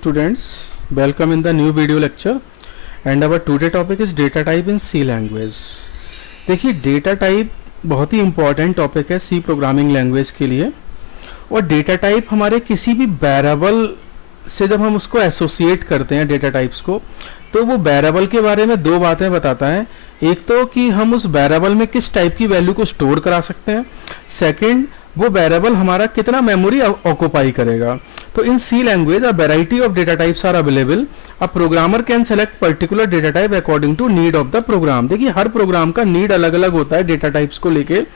Students, welcome in the new video lecture and our today topic is data type in C language. देखिए data type बहुत ही important topic है सी programming language के लिए। और data type हमारे किसी भी वेरिएबल से जब हम उसको एसोसिएट करते हैं डेटा टाइप्स को, तो वो वेरिएबल के बारे में दो बातें बताता है। एक तो कि हम उस वेरिएबल में किस टाइप की वैल्यू को स्टोर करा सकते हैं, सेकंड वो वेरिएबल हमारा कितना मेमोरी ऑक्युपाई करेगा। तो in C language a variety of data types are available. A programmer can select particular data type according to need of the program. देखिए हर प्रोग्राम का नीड अलग अलग होता है डेटा टाइप्स को लेके।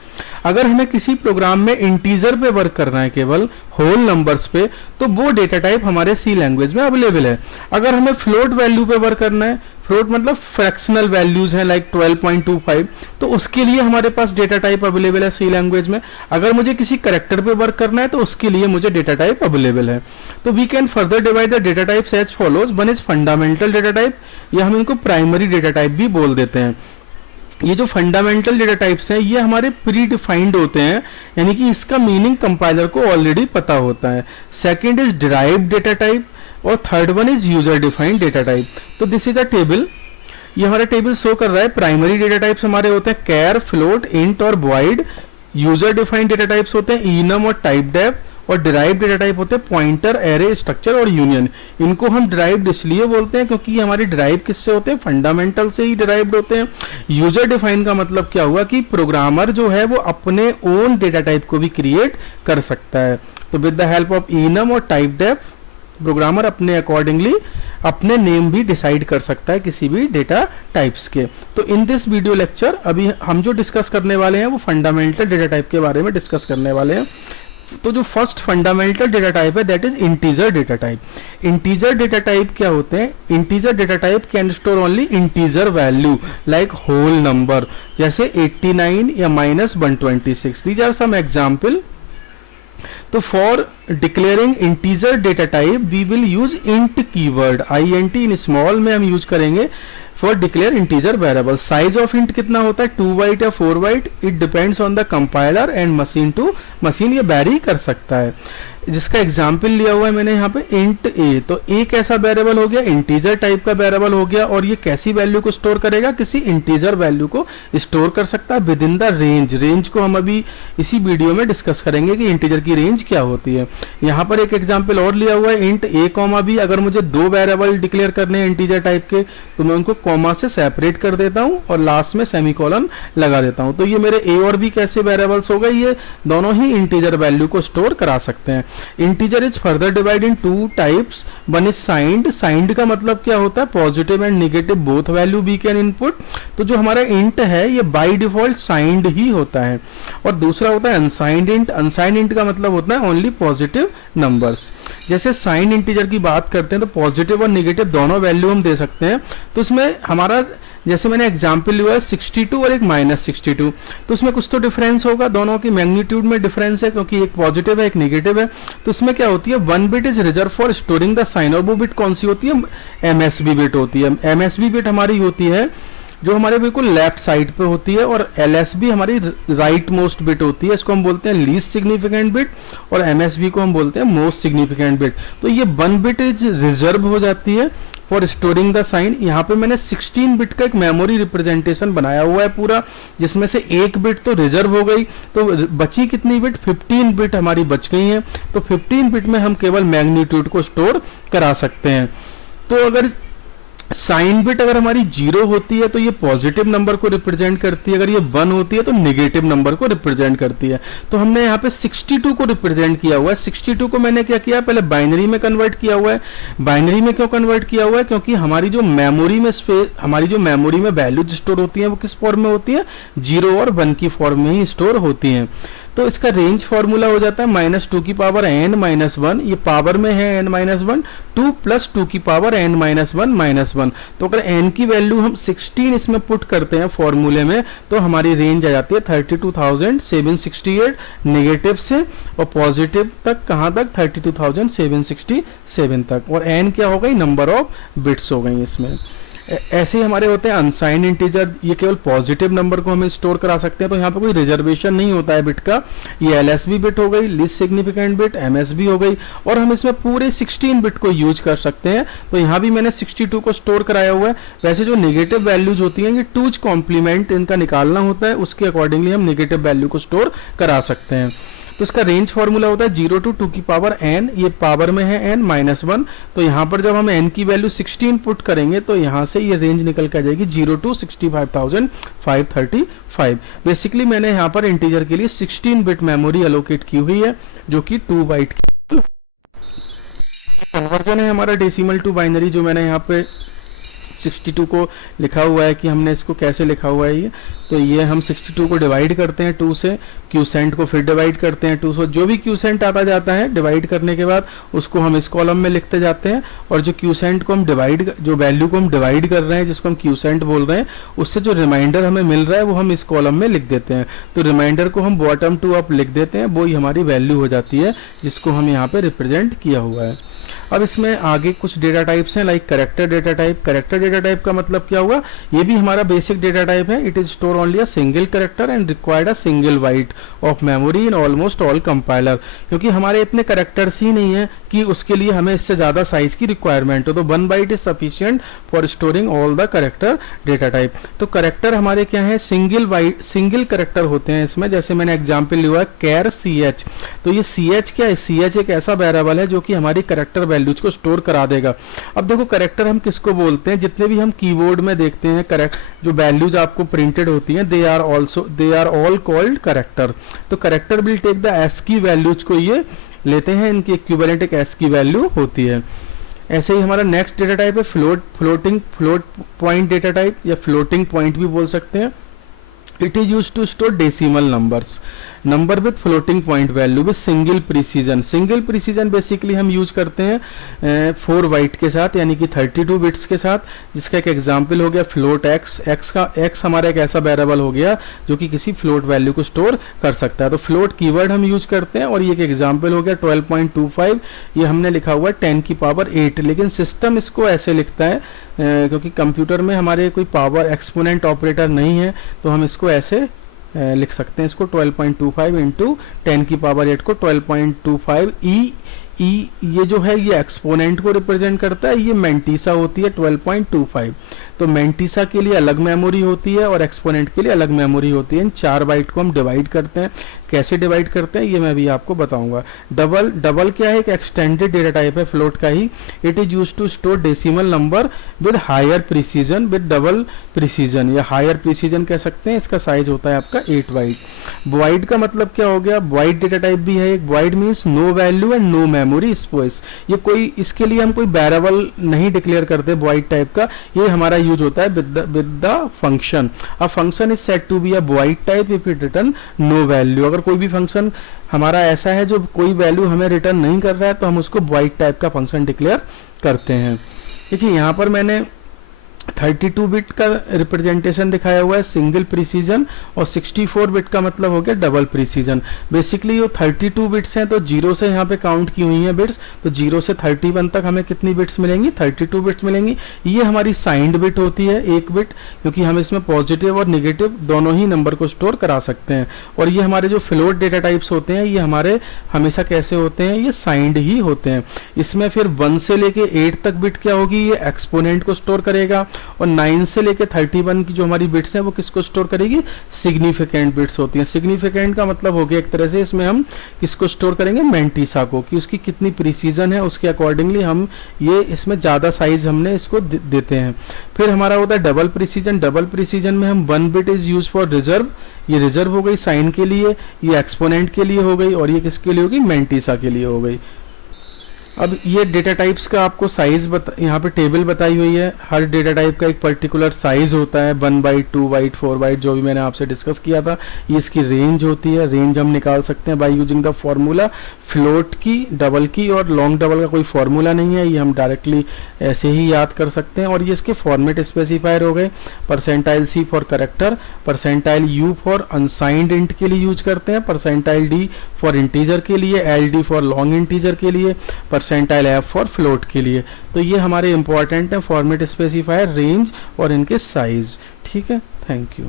अगर हमें किसी प्रोग्राम में इंटीजर पे वर्क करना है, केवल होल नंबर्स पे, तो वो डेटा टाइप हमारे सी लैंग्वेज में अवेलेबल है। अगर हमें फ्लोट वैल्यू पे वर्क करना है, फ्लोट मतलब फ्रैक्शनल वैल्यूज हैं लाइक 12.25, तो उसके लिए हमारे पास डेटा टाइप अवेलेबल है सी लैंग्वेज में। अगर मुझे किसी करेक्टर पे वर्क करना है तो उसके लिए मुझे डेटा टाइप अवेलेबल है। तो we can further divide the data types as follows. One is fundamental data type, या हम इनको प्राइमरी डेटा टाइप भी बोल देते हैं। ये जो फंडामेंटल डेटा टाइप्स हैं ये हमारे प्री डिफाइंड होते हैं, यानी कि इसका मीनिंग कंपाइलर को ऑलरेडी पता होता है। Second is derived data type और third one is user defined data type. तो दिस इज अ टेबल, ये हमारा टेबल शो कर रहा है। प्राइमरी डेटा टाइप्स हमारे होते हैं कैर, फ्लोट, इंट और void. User defined data types होते हैं इनम और टाइप डेफ। और डिराइव डेटा टाइप होते हैं पॉइंटर, एरे, स्ट्रक्चर और यूनियन। इनको हम डिराइव्ड इसलिए बोलते हैं क्योंकि हमारे डिराइव किससे होते हैं, फंडामेंटल से ही डिराइव्ड होते हैं। यूजर डिफाइन का मतलब क्या हुआ कि प्रोग्रामर जो है वो अपने ओन डेटा टाइप को भी क्रिएट कर सकता है। तो with the help of enum और टाइप डेफ प्रोग्रामर अपने अकॉर्डिंगली अपने नेम भी डिसाइड कर सकता है किसी भी डेटा टाइप्स के। तो इन दिस वीडियो लेक्चर अभी हम जो डिस्कस करने वाले हैं वो फंडामेंटल डेटा टाइप के बारे में डिस्कस करने वाले हैं। तो जो फर्स्ट फंडामेंटल डेटा टाइप है that is integer data type. Integer data type क्या होते हैं? Integer data type can store only integer value like whole number, जैसे 89 या -126। These are some example. तो for declaring integer data type we will use int keyword. INT in small में हम use करेंगे for declare integer variable. Size of int कितना होता है, 2 byte या 4 byte, it depends on the compiler and machine to machine, ये vary कर सकता है। जिसका एग्जाम्पल लिया हुआ है मैंने यहाँ पे इंट ए। तो ए कैसा वेरिएबल हो गया, इंटीजर टाइप का वेरिएबल हो गया। और ये कैसी वैल्यू को स्टोर करेगा, किसी इंटीजर वैल्यू को स्टोर कर सकता है with in the range. Range को हम अभी इसी वीडियो में डिस्कस करेंगे कि इंटीजर की रेंज क्या होती है। यहाँ पर एक एग्जाम्पल और लिया हुआ है इंट ए कॉमा बी। अगर मुझे दो वेरिएबल डिक्लेयर करने हैं इंटीजर टाइप के, तो मैं उनको कॉमा से सेपरेट कर देता हूँ और लास्ट में सेमीकोलन लगा देता हूँ। तो ये मेरे ए और बी कैसे वेरिएबल्स हो गए, ये दोनों ही इंटीजर वैल्यू को स्टोर करा सकते हैं। Integer is further divide in two types. One is signed. Signed का मतलब क्या होता है, positive and negative both value we can input. तो जो हमारा इंट है ये बाय डिफॉल्ट साइंड ही होता है। और दूसरा होता है अनसाइंड इंट। अनसाइंड इंट का मतलब होता है ओनली पॉजिटिव नंबर्स। जैसे साइंड इंटीजर की बात करते हैं तो पॉजिटिव और नेगेटिव दोनों वैल्यू हम दे सकते हैं। तो इसमें हमारा जैसे मैंने एग्जाम्पल लिया है 62 और एक -62, तो उसमें कुछ तो डिफरेंस होगा, दोनों की मैग्नीट्यूड में डिफरेंस है क्योंकि एक पॉजिटिव है एक नेगेटिव है। तो इसमें क्या होती है, 1 bit is reserve for storing the sign. और वो बिट कौन सी होती है, MSB बिट होती है। MSB बिट हमारी होती है जो हमारे बिल्कुल लेफ्ट साइड पे होती है, और LSB हमारी राइट मोस्ट बिट होती है। इसको हम बोलते हैं लीस्ट सिग्निफिकेंट बिट, और MSB को हम बोलते हैं मोस्ट सिग्निफिकेंट बिट। तो ये 1 बिट इज रिजर्व हो जाती है फॉर स्टोरिंग द साइन। यहाँ पे मैंने 16 बिट का एक मेमोरी रिप्रेजेंटेशन बनाया हुआ है पूरा, जिसमें से एक बिट तो रिजर्व हो गई। तो बची कितनी बिट, 15 बिट हमारी बच गई हैं। तो 15 बिट में हम केवल मैग्नीट्यूड को स्टोर करा सकते हैं। तो अगर साइन बिट अगर हमारी 0 होती है तो ये पॉजिटिव नंबर को रिप्रेजेंट करती है, अगर ये 1 होती है तो नेगेटिव नंबर को रिप्रेजेंट करती है। तो हमने यहाँ पे 62 को रिप्रेजेंट किया हुआ है। 62 को मैंने क्या किया, पहले बाइनरी में कन्वर्ट किया हुआ है। बाइनरी में क्यों कन्वर्ट किया हुआ है, क्योंकि हमारी जो मेमोरी में वैल्यूज स्टोर होती है वो किस फॉर्म में होती है, 0 और 1 की फॉर्म में ही स्टोर होती है। तो इसका रेंज फॉर्मूला हो जाता है -2 की पावर n-1, ये पावर में है n-1, 2 + 2 की पावर n-1 तो अगर n की वैल्यू हम 16 इसमें पुट करते हैं फॉर्मूले में, तो हमारी रेंज आ जाती है 32,768 नेगेटिव से, और पॉजिटिव तक कहाँ तक, 32,767 तक। और n क्या हो गई, नंबर ऑफ बिट्स हो गई इसमें। ऐसे ही हमारे होते हैं अनसाइंड इंटीजर, ये केवल पॉजिटिव नंबर को हमें स्टोर करा सकते हैं। तो यहाँ पे कोई रिजर्वेशन नहीं होता है बिट का। ये LSB बिट हो गई, लीस्ट सिग्निफिकेंट बिट, MSB हो गई, और हम इसमें पूरे 16 बिट को यूज कर सकते हैं। तो यहाँ भी मैंने 62 को स्टोर कराया हुआ है। वैसे जो नेगेटिव वैल्यूज होती हैं ये 2's कॉम्प्लीमेंट इनका निकालना होता है, उसके अकॉर्डिंगली हम नेगेटिव वैल्यू को स्टोर करा सकते हैं। तो इसका रेंज फॉर्मूला होता है 0 to 2 की पावर n, ये पावर में है n -1। तो यहाँ पर जब हम n की वैल्यू 16 पुट करेंगे तो यहाँ से ये रेंज निकल के आ जाएगी 0 to 65,535। बेसिकली मैंने यहाँ पर इंटीजर के लिए 16 बिट मेमोरी एलोकेट की हुई है जो कि 2 बाइट की कन्वर्जन है हमारा डेसिमल टू बाइनरी, जो मैंने यहाँ पे 62 को लिखा हुआ है कि हमने इसको कैसे लिखा हुआ है ये। तो ये हम 62 को डिवाइड करते हैं 2 से, क्यूसेंट को फिर डिवाइड करते हैं 2 से, जो भी क्यूसेंट आता जाता है डिवाइड करने के बाद उसको हम इस कॉलम में लिखते जाते हैं, और जो क्यूसेंट को हम डिवाइड, जो वैल्यू को हम डिवाइड कर रहे हैं जिसको हम क्यूसेंट बोल रहे हैं, उससे जो रिमाइंडर हमें मिल रहा है वो हम इस कॉलम में लिख देते हैं। तो रिमाइंडर को हम बॉटम टू अप लिख देते हैं, वो ही हमारी वैल्यू हो जाती है जिसको हम यहाँ पे रिप्रेजेंट किया हुआ है। अब इसमें आगे कुछ डेटा टाइप्स हैं, like character data type. Character data type का मतलब क्या हुआ, ये भी हमारा बेसिक डेटा टाइप है। It is store only a single character and required a single byte of memory in almost all compiler, क्योंकि हमारे इतने करेक्टर्स ही नहीं है कि उसके लिए हमें इससे ज्यादा साइज की रिक्वायरमेंट हो। तो 1 byte is sufficient for storing all the character data type. तो करेक्टर हमारे क्या है, सिंगल करेक्टर होते हैं इसमें। जैसे मैंने एग्जाम्पल लिया है कैर CH, तो ये CH क्या है, CH एक ऐसा वेरिएबल है जो कि हमारी करेक्टर वैल्यूज को स्टोर करा देगा। अब देखो करेक्टर हम किसको बोलते हैं, जितने भी हम कीबोर्ड में देखते हैं करेक्ट जो वैल्यूज आपको प्रिंटेड होती हैं, they are all called character. तो character will take the ASCII values को ये लेते हैं, इनकी इक्विवेलेंट एक ASCII वैल्यू होती है। ऐसे ही हमारा नेक्स्ट डेटा टाइप है फ्लोट पॉइंट डेटा टाइप, या फ्लोटिंग पॉइंट भी बोल सकते हैं। It is used to store decimal numbers, number with floating point value with single precision. Single precision basically हम यूज करते हैं 4 बाइट के साथ, यानी कि 32 बिट्स के साथ, जिसका एक एग्जांपल हो गया फ्लोट एक्स। एक्स हमारा एक ऐसा वेरिएबल हो गया जो कि किसी फ्लोट वैल्यू को स्टोर कर सकता है। तो फ्लोट कीवर्ड हम यूज करते हैं, और ये एक एग्जांपल हो गया 12.25, ये हमने लिखा हुआ है 10 की पावर 8, लेकिन सिस्टम इसको ऐसे लिखता है क्योंकि कंप्यूटर में हमारे कोई पावर एक्सपोनेंट ऑपरेटर नहीं है, तो हम इसको ऐसे लिख सकते हैं, इसको 12.25 इंटू 10 की पावर 8 को 12.25 ई ये जो है ये एक्सपोनेंट को रिप्रेजेंट करता है, ये मेंटीसा होती है 12.25। तो मेंटीसा के लिए अलग मेमोरी होती है और एक्सपोनेंट के लिए अलग मेमोरी होती है। इन 4 बाइट को हम डिवाइड करते हैं। कैसे डिवाइड करते हैं ये मैं भी आपको बताऊंगा। डबल क्या है, एक एक्सटेंडेड डेटा टाइप है फ्लोट का ही। It is used to store decimal number with higher precision, with double precision या हायर प्रिसीजन कह सकते हैं। इसका साइज होता है आपका 8 बाइट। वॉइड का मतलब क्या हो गया, वॉइड डेटा टाइप भी है एक। Void means no value and no memory space. ये कोई, इसके लिए हम कोई वेरिएबल नहीं डिक्लेयर करते वॉइड टाइप का, ये हमारा यूज होता है with the function. A function is said to be a void type if it return no value. अगर कोई भी फंक्शन हमारा ऐसा है जो कोई वैल्यू हमें रिटर्न नहीं कर रहा है तो हम उसको वॉइड टाइप का फंक्शन डिक्लेयर करते हैं। देखिए यहाँ पर मैंने 32 बिट का रिप्रेजेंटेशन दिखाया हुआ है सिंगल प्रिसीजन, और 64 बिट का मतलब हो गया डबल प्रिसीजन। बेसिकली ये 32 बिट्स हैं तो 0 से यहाँ पे काउंट की हुई हैं बिट्स, तो 0 से 31 तक हमें कितनी बिट्स मिलेंगी, 32 बिट्स मिलेंगी। ये हमारी साइंड बिट होती है 1 बिट, क्योंकि हम इसमें पॉजिटिव और निगेटिव दोनों ही नंबर को स्टोर करा सकते हैं। और ये हमारे जो फ्लोट डेटा टाइप्स होते हैं ये हमारे हमेशा कैसे होते हैं, ये साइंड ही होते हैं। इसमें फिर 1 से लेके 8 तक बिट क्या होगी, ये एक्सपोनेंट को स्टोर करेगा, और 9 से लेके 31 की जो हमारी बिट्स हैं वो किसको स्टोर करेगी, सिग्निफिकेंट बिट्स होती हैं। सिग्निफिकेंट का मतलब हो गया एक तरह से इसमें हम किसको स्टोर करेंगे, मेंटीसा को, कि उसकी कितनी प्रिसीजन है उसके अकॉर्डिंगली हम ये इसमें ज़्यादा साइज हमने इसको देते हैं। फिर हमारा होता है डबल प्रिसीजन। डबल प्रिसीजन में हम 1 bit is use for reserve, ये रिजर्व हो गई साइन के लिए, ये एक्सपोनेंट के लिए हो गई, और ये किसके लिए होगी, मेंटीसा के लिए हो गई। अब ये डेटा टाइप्स का आपको साइज यहाँ पे टेबल बताई हुई है। हर डेटा टाइप का एक पर्टिकुलर साइज होता है, 1 बाइट, 2 बाइट, 4 बाइट, जो भी मैंने आपसे डिस्कस किया था। ये इसकी रेंज होती है। रेंज हम निकाल सकते हैं by using the formula. Float की, डबल की और लॉन्ग डबल का कोई फॉर्मूला नहीं है, ये हम डायरेक्टली ऐसे ही याद कर सकते हैं। और ये इसके फॉर्मेट स्पेसिफायर हो गए। %C for character, %U for unsigned int के लिए यूज करते हैं, %D फॉर इंटीजर के लिए, LD फॉर लॉन्ग इंटीजर के लिए, %F फॉर फ्लोट के लिए। तो ये हमारे इंपॉर्टेंट है फॉर्मेट स्पेसिफायर, रेंज और इनके साइज। ठीक है, थैंक यू।